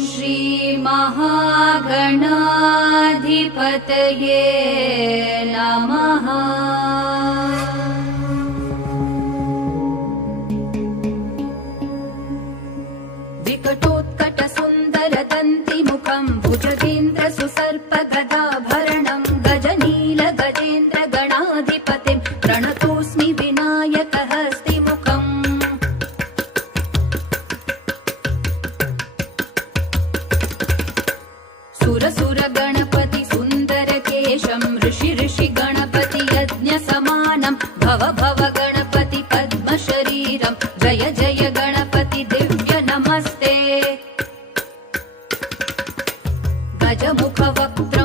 श्रीमहागणाधिपतये नमः। विकटोत्कटसुन्दरदन्तिमुखं भुजगेन्द्रसुसर्पगदाभरणं गजनील गजेन्द्र गणाधिपतिं प्रणतोऽस्मि विनायकहस्तिमुखम्। सुरसुरगणपति सुन्दरकेशं ऋषि गणपति यज्ञसमानं भव भव गणपति पद्मशरीरं जय जय गणपति दिव्य नमस्ते। गजमुखवक्त्र